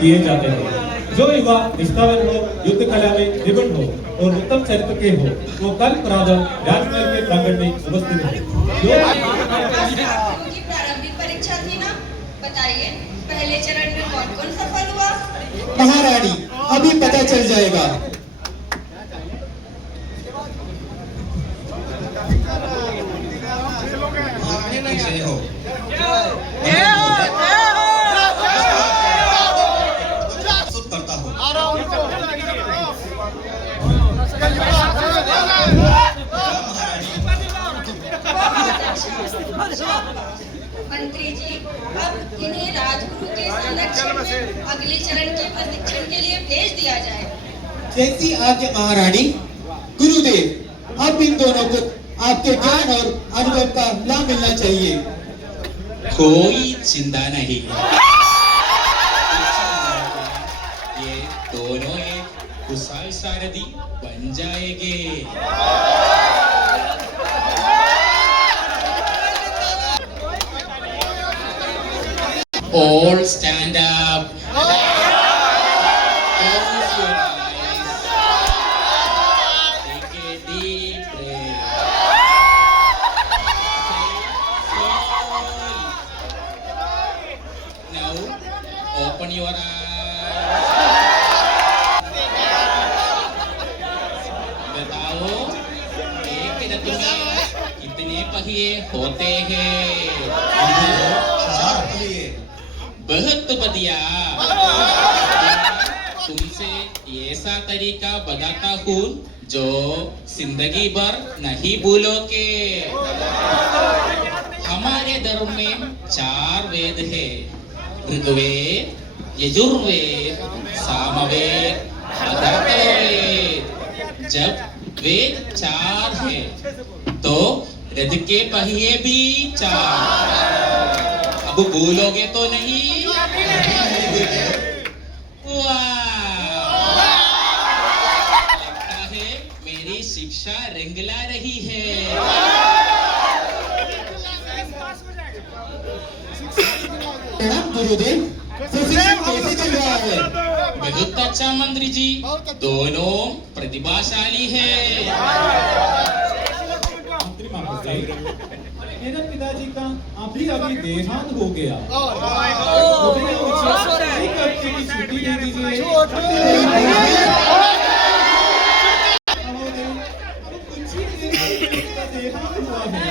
किए जाते हैं। जो युवा निष्ठावान हो, युद्ध कला में निपुण हो और उत्तम चरित्र के हो, वो कल प्रातः राजमहल के प्रांगण में उपस्थित हो। की प्रारंभिक परीक्षा थी ना, बताइए पहले चरण में कौन कौन सफल हुआ? महारानी, अभी पता चल जाएगा। मंत्री जी, अब इन्हें राजगुरु के संरक्षण में अगले चरण के प्रशिक्षण के लिए भेज दिया जाए। जैसी आज्ञा महारानी। गुरुदेव, अब इन दोनों को आपके ज्ञान और अनुभव का लाभ मिलना चाहिए। कोई चिंता नहीं, ये दोनों एक कुशल सारथी बन जाएंगे। All stand up. Close your eyes. Take a deep breath. Slowly. Now, open your eyes. बताओ, एक रथ में कितने पहिए होते हैं? बहुत बढ़िया। तुमसे ऐसा तरीका बताता हूँ जो जिंदगी भर नहीं भूलोगे। हमारे धर्म में 4 वेद है, ऋग्वेद, यजुर्वेद, सामवेद, अथर्ववेद। जब वेद 4 है तो रथ के पहिए भी 4। अब भूलोगे तो नहीं? लगता है मेरी शिक्षा रंगला रही है। गुरुदेव, कैसे चल रहा है? बहुत अच्छा मंत्री जी, दोनों प्रतिभाशाली है। मंत्री महोदय, मेरे पिताजी का अभी देहांत हो गया। मुझे एक हफ्ते की छुट्टी दे दीजिए। महोदय, अब कुछ ही दिन में मेरा देहांत हुआ है।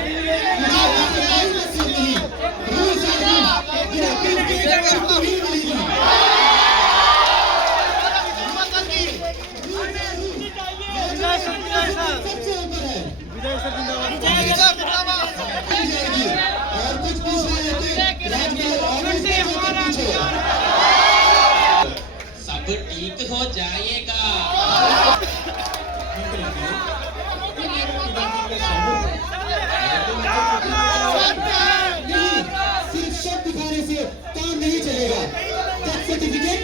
सब ठीक हो जाएगा। सिर्फ शब्द दिखाने से काम नहीं चलेगा। सर्टिफिकेट,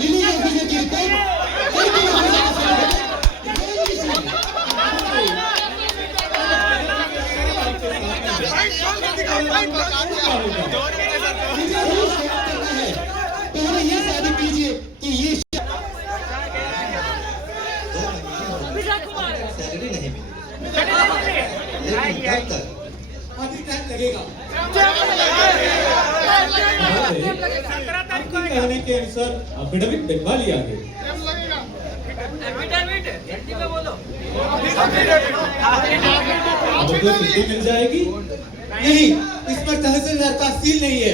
विलेज ऑफिसर की रिपोर्ट, पहले ये साबित कीजिए कि ये सैलरी नहीं मिली। अभी टाइम लगेगा। आपके कहने के अनुसार एफिडेविट बनवा लिया है। अब तो छुट्टी मिल जाएगी। नहीं, इस पर तहसीलदार का सील नहीं है।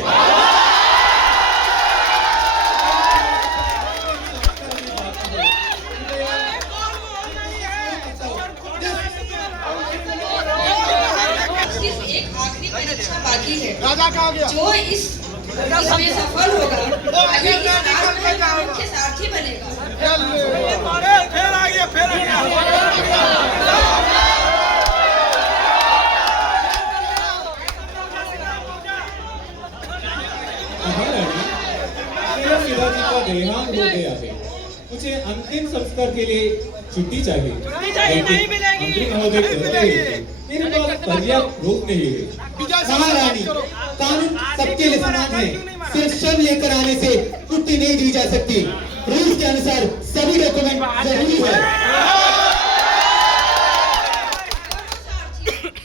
सिर्फ एक आखिरी परीक्षा बाकी है। जो इसमें सफल होगा वही इस राजमहल का मुख्य सारथी बनेगा। मेरे पिताजी का देहांत हो गया है। मुझे अंतिम संस्कार के लिए छुट्टी चाहिए। मंत्री महोदय कहते हैं मेरे पास पर्याप्त रोक नहीं है। महारानी, कानून सबके लिए समान है। सिर्फ शव लेकर आने से छुट्टी नहीं दी जा सकती। रूल्स के अनुसार सभी डॉक्यूमेंट जरूरी है।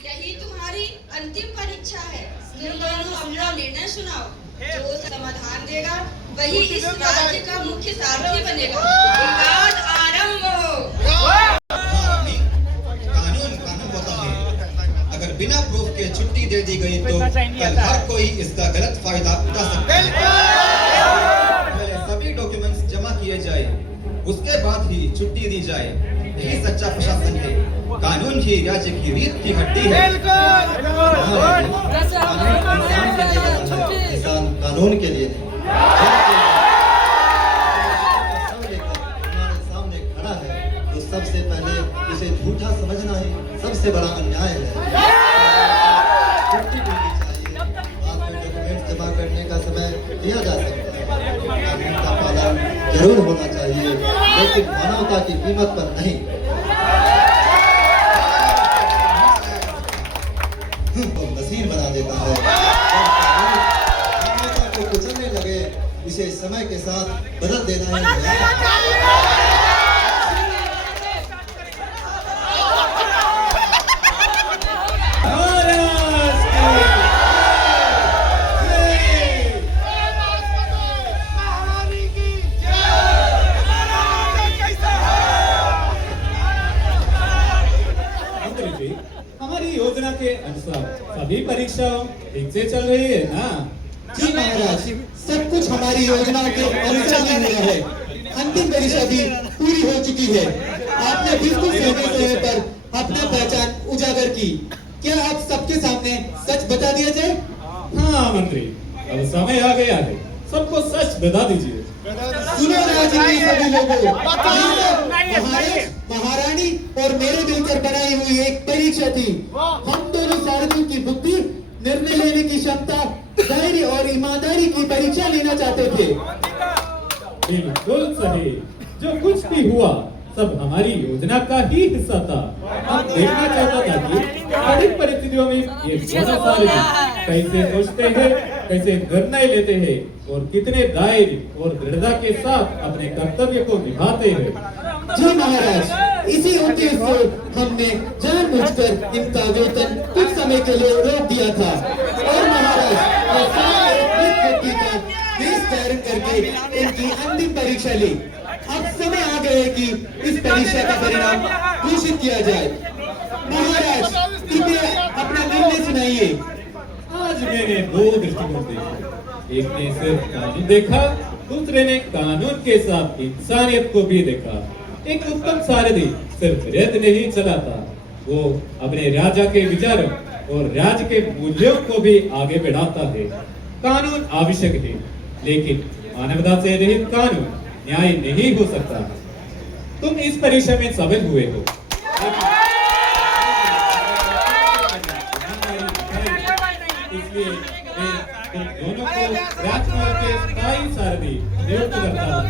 यही तुम्हारी अंतिम परीक्षा है। तुम दोनों अपना निर्णय सुनाओ। जो समाधान देगा वही इस राज्य का मुख्य सारथी बनेगा। विवाद आरंभ हो। कानून होता है। अगर बिना प्रूफ के छुट्टी दे दी गई तो कल हर कोई इसका गलत फायदा उठा सकता है। पहले सभी डॉक्यूमेंट्स जमा किए जाए, उसके बाद ही छुट्टी दी जाए। यही सच्चा प्रशासन है। कानून ही राज्य की रीत की हड्डी है। इंसान कानून के लिए नहीं, सामने खड़ा है तो सबसे पहले इसे झूठा समझना ही सबसे बड़ा अन्याय है। छुट्टी देनी चाहिए। आपको डॉक्यूमेंट जमा करने का समय दिया जा सकता है। कानून का पालन जरूर होना चाहिए, लेकिन मानवता की कीमत पर नहीं। मशीन बना देता है। मानवता को कुचलने लगे, इसे समय के साथ बदल देना है। मंत्री जी, हमारी योजना के अनुसार सभी परीक्षाओं ठीक से चल रही है ना? जी महाराज, सब कुछ हमारी योजना के अनुसार ही हुआ है। अंतिम परीक्षा भी पूरी हो चुकी है। आपने बिल्कुल समय पर अपना पहचान उजागर की। क्या आप सबके सामने सच बता दिया जाए? हाँ मंत्री, अब समय आ गया है, सबको सच बता दीजिए। सुनो राज्य के सभी लोगों, महारानी और मेरे मिलकर बनाई हुई एक परीक्षा थी। हम दोनों सारथियों की बुद्धि, निर्णय लेने की क्षमता, धैर्य और ईमानदारी की परीक्षा लेना चाहते थे। बिल्कुल सही। जो कुछ भी हुआ सब हमारी योजना का ही हिस्सा था। हम देखना चाहता था कि कठिन परिस्थितियों में ये दोनों सारथी कैसे सोचते हैं, कैसे निर्णय लेते हैं और कितने धैर्य और दृढ़ता के साथ अपने कर्तव्य को निभाते हैं। जी महाराज, इसी उद्देश्य से हमने जानबूझकर इनका वेतन कुछ समय के लिए रोक दिया था। और महाराज, व्यक्ति का देश धारण करके इनकी अंतिम परीक्षा ली। अब समय आ गया है कि इस परीक्षा का परिणाम घोषित किया जाए। महाराज, कृपया अपना निर्णय सुनाइए। आज मैंने दो दृष्टिकोण देखे। एक ने सिर्फ कानून देखा, दूसरे ने कानून के साथ इंसानियत को भी देखा। एक उत्तम सारथी सिर्फ रथ नहीं चलाता, वो अपने राजा के विचारों और राज्य के मूल्यों को भी आगे बढ़ाता है। कानून आवश्यक है, लेकिन मानवता से रहित कानून न्याय नहीं हो सकता। तुम इस परीक्षा में सफल हुए हो। इसलिए मैं तुम दोनों को राजकुमार के स्थायी सारथी नियुक्त करता हूँ।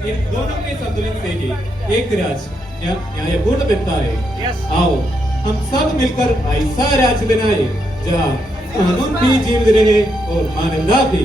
इन दोनों के संतुलन से ही एक राज्य न्यायपूर्ण बनता है। आओ हम सब मिलकर ऐसा राज्य बनाए जहाँ कानून भी जीवित रहे और मानवता भी।